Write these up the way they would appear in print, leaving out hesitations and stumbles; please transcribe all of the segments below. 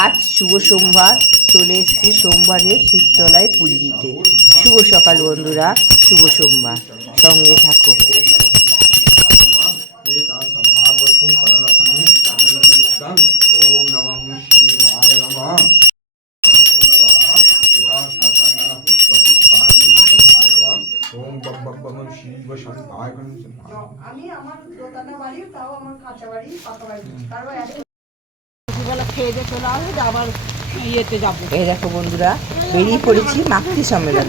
আজ শুভ সোমবার, চলে এসেছি সোমবারের শিবতলায় পুজো দিতে। শুভ সকাল বন্ধুরা, শুভ সোমবার, সঙ্গে থাকো। আমি আমার দোকানে বাড়ি, তাও আমার কাঁচা বাড়ি, পাকা বাড়ি, কারো এই দেখো বন্ধুরা, বেরিয়ে পড়েছি মাতৃ সম্মেলন।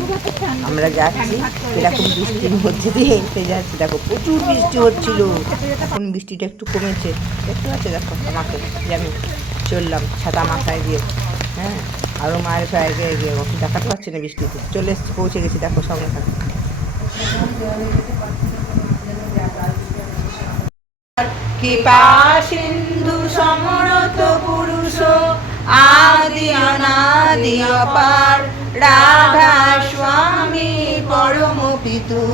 আমরা যাচ্ছি এরকম বৃষ্টির মধ্যে দিয়ে হেঁটে যাচ্ছি। দেখো প্রচুর বৃষ্টি হচ্ছিল, এখন বৃষ্টিটা একটু কমেছে। দেখতে পাচ্ছি দেখো আমাকে, যে আমি চললাম ছাতা মাথায় দিয়ে। হ্যাঁ, আরও মায়ের প্রায় গিয়ে দেখাতে পারছি না বৃষ্টিতে। চলে এসেছি, পৌঁছে গেছি, দেখো সঙ্গে থাকো। কৃপা সিন্ধু সমরত পুরুষ আদি অনাদি অপার, রাধা স্বামী পরম পিতু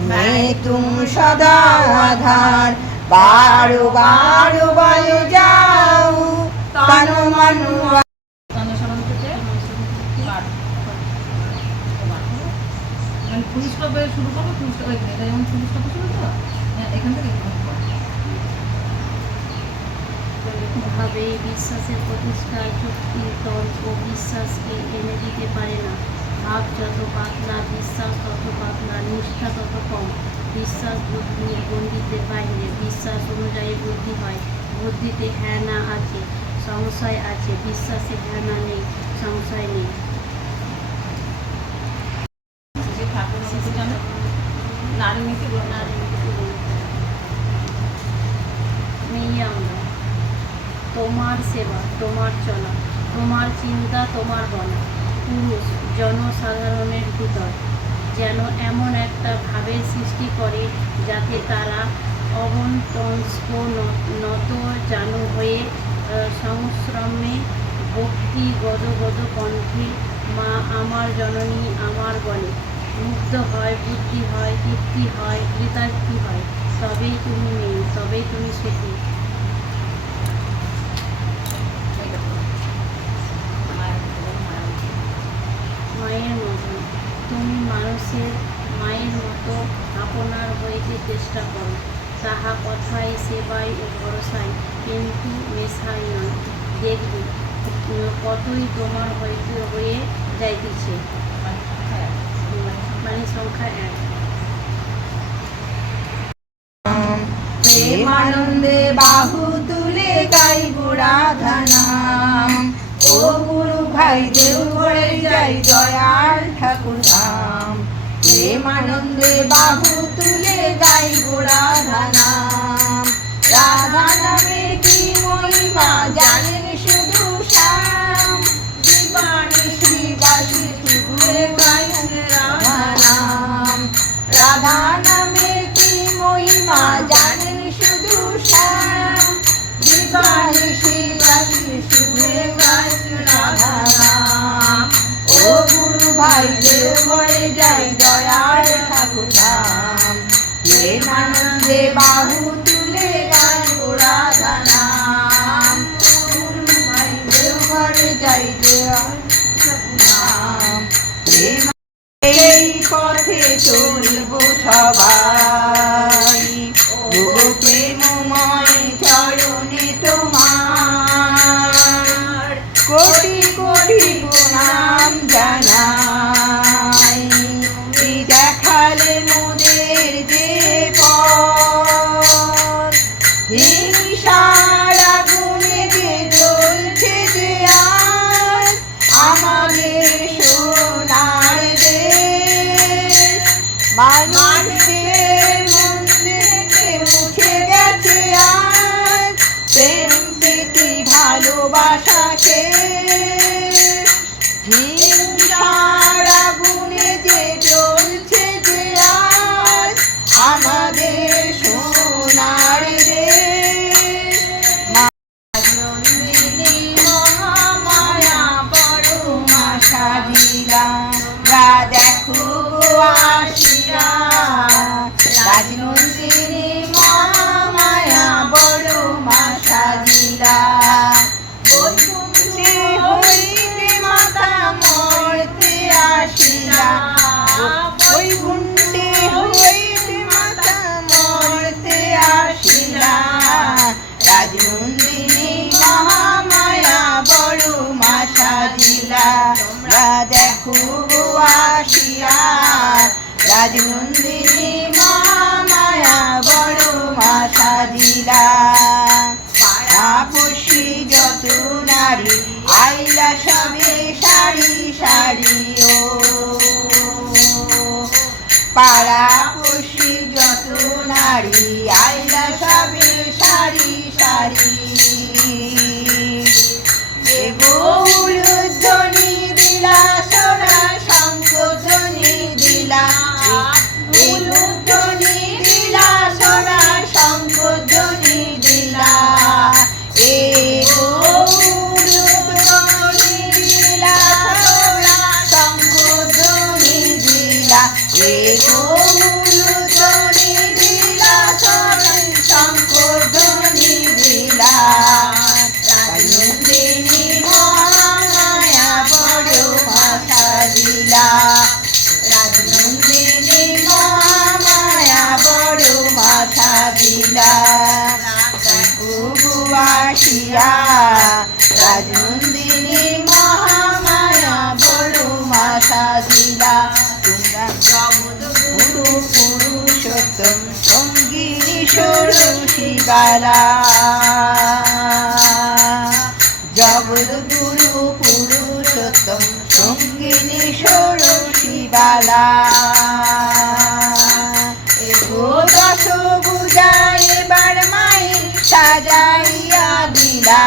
मैं तुम सदा आधार। बारो बारो बल जाऊ तन मनु শুরু করবো, যেমন এখান থেকে ভাবে বিশ্বাসের প্রতিষ্ঠা যুক্তি তর্ক বিশ্বাসকে এনে দিতে পারে না। ভাব যত পাতলা, বিশ্বাস তত পাতলা, নিষ্ঠা তত কম। বিশ্বাস বুদ্ধির গণ্ডিতের বাইরে, বিশ্বাস অনুযায়ী বুদ্ধি হয়। বুদ্ধিতে হ্যাঁ না আছে, সংশয় আছে, বিশ্বাসে হ্যাঁ না নেই, সংশয় নেই। তোমার সেবা, তোমার চলা, তোমার চিন্তা, তোমার বলা। পুরুষ জনসাধারণের ভিতর যেন এমন একটা ভাবের সৃষ্টি করে যাতে তারা অবন্তস্ক নত জানু হয়ে সংশ্রমে ভক্তি গদগদ কণ্ঠে মা আমার জননী আমার বলে। মুগ্ধ হয়, বুদ্ধি হয়, তৃপ্তি হয়, কৃতার্থী হয়। তবেই তুমি নেই, তবেই তুমি সুখী। মায়ের মতো তুমি মানুষের মায়ের মতো আপনার হইতে চেষ্টা করো। তাহা কথায়, সেবায় ও ভরসায়, কিন্তু মেশাই নয়। দেখবে কতই তোমার হইতে হয়ে যাইতেছে। মানে সংখ্যা 1। প্রেমানন্দে বাহু তুলে গাইব রাধা নাম। ও গুরু ভাই দেও ঘরে যাই দয়াল ঠাকুর ধাম। প্রেমানন্দে বাহু তুলে গাইব রাধা নাম। রাধা নামে কি মহিমা জানেন শুধু শ্যাম। জীবাণী শ্রীবাসী শুধুরে গাইছেন রাধা নাম। রাধা নামে কি মহিমা জানেন শুধু শ্যাম। জীবাণী শ্রীবাসী শুধুরে গাইছেন রাধা নাম। ও গুরু ভাই দেও ঘরে যাই দয়াল ঠাকুর ধাম। প্রেমানন্দে বাহু তুলে গাইব রাধা নাম। গুরু ভাই দেও ঘরে যাই দয়াল ঠাকুর ধাম। এই পথে চলব সবাই, প্রেমময় চরণে তোমার কোটি কোটি প্রণাম জানাই। দেখালে মোদের যে পথ, হিংসার আগুনে যে জ্বলছে যে আজ আমাদের সোনার দেশ। মানুষের মন থেকে মুছে গেছে আজ প্রেম প্রীতি ভালোবাসাকে। হিংসার আগুনে যে জ্বলছে যে আজ আমাদের সোনার দেশ। নন্দিনী মহামায়া পরমা সাজিরা, দেখো আসিরা রাজনন্দিনী রাজনন্দিনী মহামায়া বড় মা সাজিলা বৈকুণ্ঠে হইতে মাতা মরতে আসিলা বৈকুণ্ঠে হইতে মাতা মরতে আসিলা রাজনন্দিনী মহামায়া বড় মা সাজিলা তোমরা দেখো গো আসিয়া রাজনন্দিনী মহামায়া বড় মা সাজিলা পাড়াপড়শি যত নারী আইলা সবে সারি সারি ও পাড়াপড়শি যত নারী আইলা সবে সারি সারি উলুধ্বনি দিলা সোনা শঙ্খধ্বনি দিলা উলুধ্বনি দিলা সোনা শঙ্খধ্বনি দিলা এ উলুধ্বনি দিলা সোনা শঙ্খধ্বনি দিলা এ উলুধ্বনি দিলা সোনা শঙ্খধ্বনি দিলা রাজনন্দিনী মহামায়া বড় মা সাজিলা রাজনন্দিনী মহামায়া বড় মা সাজিলা আসিয়া রাজনন্দিনী মহামায়া বড় মা সাজিলা তোমরা গুরু পুরুষোত্তম সঙ্গিনী ষোড়শী বালা জগদ্গুরু পুরুষোত্তম সঙ্গিনী ষোড়শী বালা এগো দশ ভুজা এবার মায়ের সাজাইয়া দিলা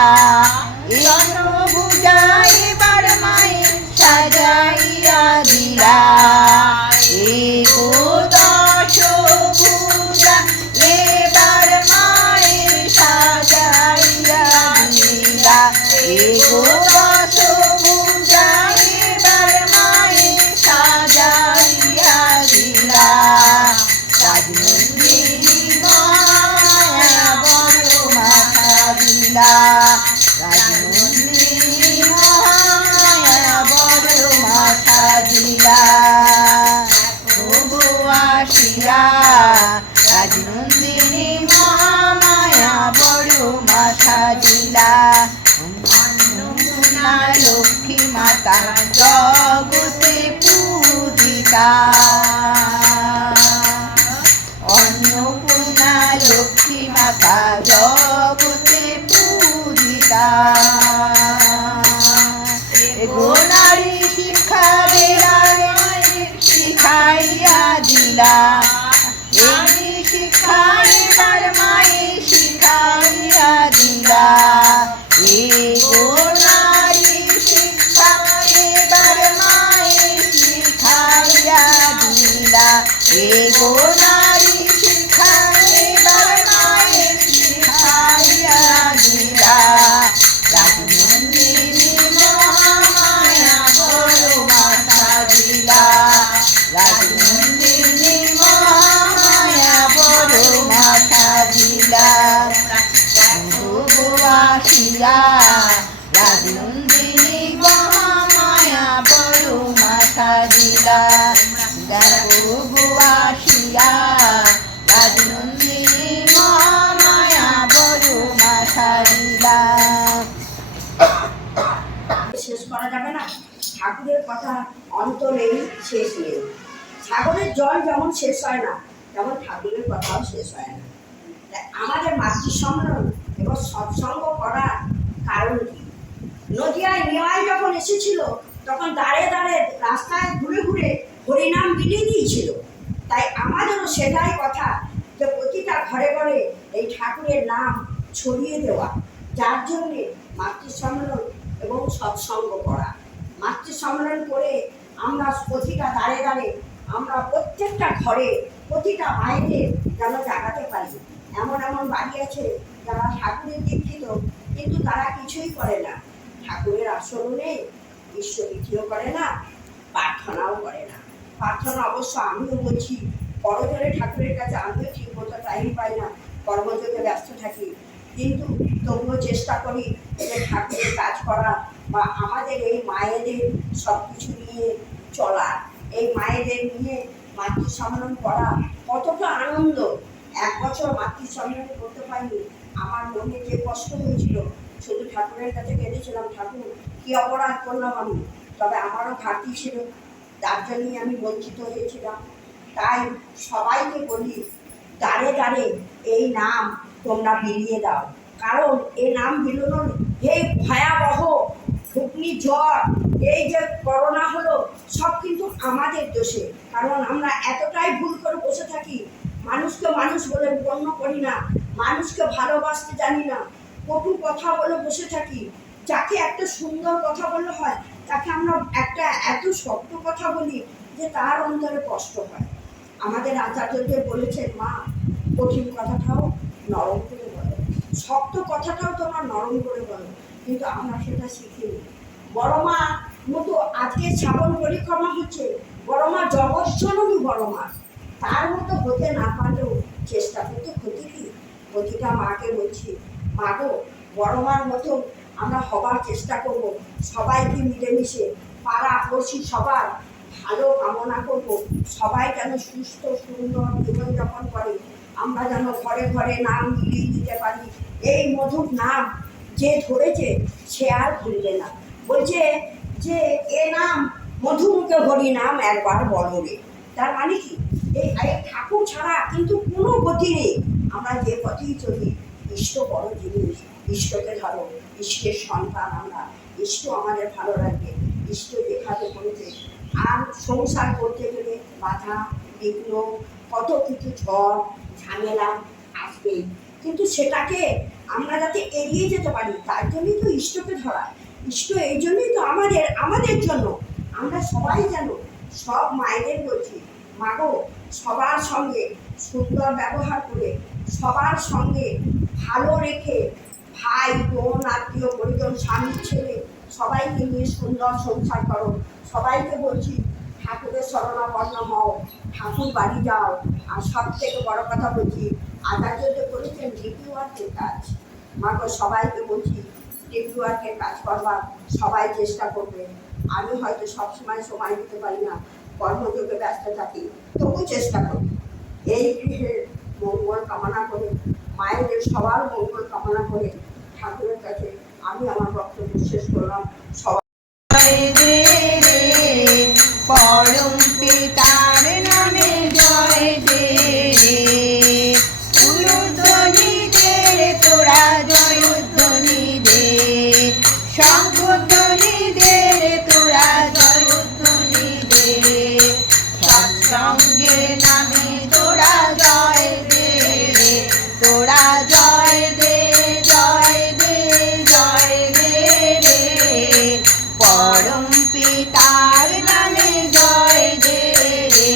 দশ ভুজা এবার মায়ের সাজাইয়া দিলা এগো দশ ভুজা এবার মায়ের সাজাইয়া দিলা এগো দশ ভুজা এবার মায়ের সাজাইয়া দিলা রাজনন্দিনী মহামায়া বড় মা সাজিলা রাজনন্দিনী মহামায়া বড় মা সাজিলা তবু আসিয়া রাজনন্দিনী মহামায়া বড় মা সাজিলা অন্নপূর্ণা লক্ষ্মী মাতা জগতে পূজিতা অন্নপূর্ণা লক্ষ্মী মাতা জগতে পূজিতা গো নারী শিক্ষা দেলা শিখাইয়া দিলা নারী শিক্ষা এবার মায়ে শিখাইয়া দিলা এ গো নারী শিক্ষা এবার মায়ে শিখাইয়া দিলা এ গো নারী শিক্ষা এবার মায়ে শিখাইয়া দিলা রাজনন্দিনী মহামায়া বড় মা সাজিলা রাজনন্দিনী মহামায়া বড় মা সাজিলা আসিয়া রাজনন্দিনী মহামায়া বড় মা সাজিলা দেখো গো আসিয়া রাজনন্দিনী মহামায়া বড় মা সাজিলা শেষ করা যাবে না। ঠাকুরের কথা অন্ত নেই, শেষ নেই। সাগরের জল যেমন শেষ হয় না, তেমন ঠাকুরের কথাও শেষ হয় না। তাই আমাদের মাতৃ সম্মেলন এবং সৎসঙ্গ করার কারণ কি? নদিয়ায় নিয়ায় যখন এসেছিল তখন দাঁড়ে দাঁড়ে রাস্তায় ঘুরে ঘুরে হরিনাম বিলিয়ে দিয়েছিল। তাই আমাদেরও সেটাই কথা যে প্রতিটা ঘরে ঘরে এই ঠাকুরের নাম ছড়িয়ে দেওয়া, যার জন্যে মাতৃ সম্মেলন এবং সৎসঙ্গ করা। মাতৃ সম্মেলন করে আমরা প্রতিটা দাঁড়ে দাঁড়ে আমরা প্রত্যেকটা ঘরে প্রতিটা মায়েদের যেন জাগাতে পারি। এমন এমন বাড়ি আছে যারা ঠাকুরের দীক্ষিত কিন্তু তারা কিছুই করে না, ঠাকুরের আসনও নেই, ঈশ্বরীতিও করে না, প্রার্থনাও করে না। প্রার্থনা অবশ্য আমিও বলছি, বড়জোরে ঠাকুরের কাছে আমিও ঠিক মতো টাইম পাই না, কর্মযোগে ব্যস্ত থাকি, কিন্তু তবুও চেষ্টা করি যে ঠাকুরের কাজ করা বা আমাদের এই মায়েদের সব কিছু নিয়ে চলা, এই মায়েদের নিয়ে মাতৃ সম্মেলন করা কতটা আনন্দ। 1 বছর মাতৃ সম্মেলন করতে পারিনি, আমার মনে যে কষ্ট হয়েছিল, শুধু ঠাকুরের কাছে কেঁদেছিলাম, ঠাকুর কি অপরাধ করলাম আমি, তবে আমারও ঘাটতি ছিল, তার জন্যই আমি বঞ্চিত হয়েছিলাম। তাই সবাইকে বলি, দাঁড়ে দাঁড়ে এই নাম তোমরা বিলিয়ে দাও, কারণ এই নাম বিলোনোর এই ভয়াবহ ঘুগনি জ্বর, এই যে করোনা হলো, সব কিন্তু আমাদের দোষে। কারণ আমরা এতটাই ভুল করে বসে থাকি, মানুষকে মানুষ বলে গণ্য করি না, মানুষকে ভালোবাসতে জানি না, কটু কথা বলে বসে থাকি। যাকে একটা সুন্দর কথা বললে হয়, তাকে আমরা একটা এত শক্ত কথা বলি যে তার অন্তরে কষ্ট হয়। আমাদের আচার্যদেব বলেছেন, মা কঠিন কথাটাও নরম করে বলো, শক্ত কথাটাও তোমার নরম করে বলো, কিন্তু আমরা সেটা শিখিনি। বড় মা মতো আজকে শ্রাবণ পরিক্রমা হচ্ছে, বড় মা জগৎজননী বড় মা, তার মতো হতে না পারলেও চেষ্টা করতে ক্ষতি কি? প্রতিটা মাকে বলছি, মা গো, বড় মার মতো আমরা হবার চেষ্টা করব, সবাইকে মিলেমিশে পাড়া পড়শি সবার ভালো কামনা করব, সবাই যেন সুস্থ সুন্দর জীবনযাপন করে, আমরা যেন ঘরে ঘরে নাম মিলিয়ে দিতে পারি। এই মধুর নাম যে ধরেছে সে আর ভুলবে না। বলছে যে এ নাম মধুমুখে হরি নাম একবার বলো রে, তার মানে কি এই ঠাকুর ছাড়া কিন্তু কোনো গতি নেই। আমরা যে পথেই চলি, ইষ্ট বড় জিনিস, ইষ্টকে ধরো, ইষ্টের সন্তান আমরা, ইষ্ট আমাদের ভালো লাগবে, ইষ্ট দেখাতে বলেছে। আর সংসার করতে গেলে বাধা বিঘ্ন কত কিছু ঝড় ঝামেলা আসবেই, কিন্তু সেটাকে আমরা যাতে এড়িয়ে যেতে পারি, তার জন্যই তো ইষ্টকে ধরা। ইষ্ট এই জন্যই তো আমাদের জন্য, আমরা সবাই যেন, সব মায়েদের বলছি, মাগো সবার সঙ্গে সুন্দর ব্যবহার করে, সবার সঙ্গে ভালো রেখে, ভাই বোন আত্মীয় পরিজন স্বামী ছেলে সবাইকে নিয়ে সুন্দর সংসার করো। সবাইকে বলছি ঠাকুরের শরণাপন্ন হও, ঠাকুর বাড়ি যাও। আর সব থেকে বড় কথা বলছি, আচার্য করেছেন ডিপি ওয়ার্কের কাজ, মাকে সবাইকে বলছি ডিপি ওয়ার্কের কাজ করবার সবাই চেষ্টা করবে। আমি হয়তো সবসময় সময় দিতে পারি না, কর্মযোগে ব্যস্ত থাকি, তবু চেষ্টা করি। এই গৃহের মঙ্গল কামনা করে, মায়েদের সবার মঙ্গল কামনা করে ঠাকুরের কাছে আমি আমার বক্তব্য শেষ করলাম। জয় দে রে পরম পিতার নামে জয় দে রে, উলুধ্বনি দে রে তোরা, জয়ধ্বনি দে, শঙ্খধ্বনি দে রে তোরা, জয়ধ্বনি দে, সৎসঙ্গের নামে তোরা জয় দে রে, তোরা জয় দে, জয় দে, জয় দে রে, পরম পিতার নামে জয় দে রে,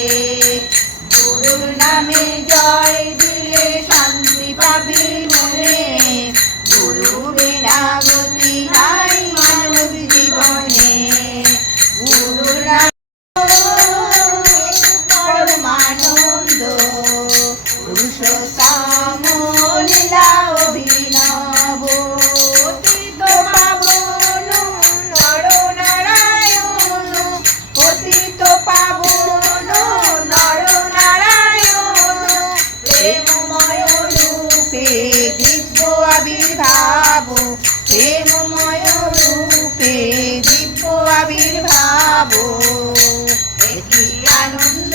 গুরুর নামে জয় দিলে শান্তি পাবি মনে, গুরু বিনা গতি নাই মানব জীবনে, গুরুর নাম পরমানন্দ, পুরুষোত্তম লীলা অভিনব, অতীত পাবন নরনারায়ণ, অতীত পাবন নরনারায়ণ, প্রেমময় রূপে দিব্য আবির্ভাব, প্রেমময় রূপে দিব্য আবির্ভাব, একই আনন্দ